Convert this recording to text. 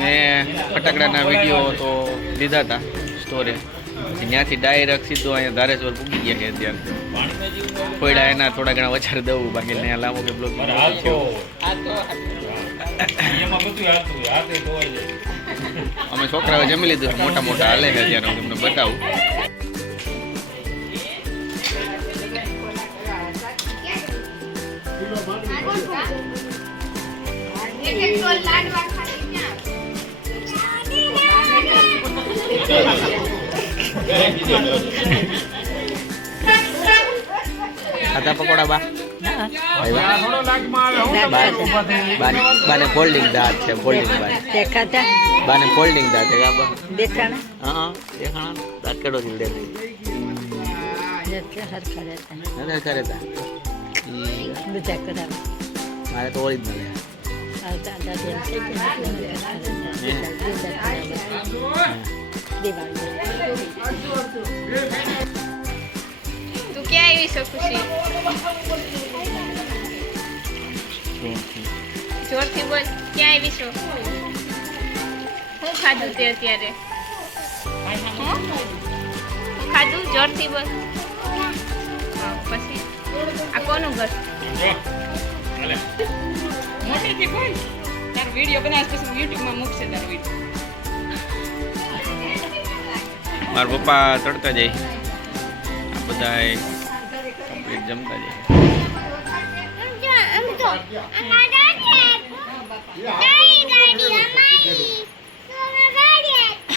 મેં ફટાકડાના વિડીયો તો લીધા હતા સ્ટોરે, ત્યાંથી ડાયરેક્ટ સીધો અહીંયા ધારેશ્વર પૂગી ગયા છે અત્યારે. થોડા એના થોડા ઘણા વધારે દઉં, બાકી ત્યાં લાંબો કે બ્લોક અમે છોકરાઓ જમી લીધું, મોટા મોટા હાલે છે અત્યારે. હું તમને બતાવું. ખાતા પકોડા બા બાને ફોલ્ડિંગ દાંત છે, ફોલ્ડિંગ બાને ફોલ્ડિંગ દાંત છે બા દેખાણા. હા દેખાણા દાંત કેડો છે દેખાય મારે તો ઓરિજિનલ તું ક્યાં આવી છો ખુશી? જોરથી બોલ, ક્યાં આવી છો? શું ખાધું તે અત્યારે? શું ખાધું? જોરથી બોલ. પછી આ કોનું ઘર? મોટેથી બોલ. તાર વિડિયો બનાવશ પછી YouTube માં મૂકશે તાર વિડિયો. મારા પપ્પા તડકા જાય, આ બધા કમ્પ્લીટ જમતા જાય.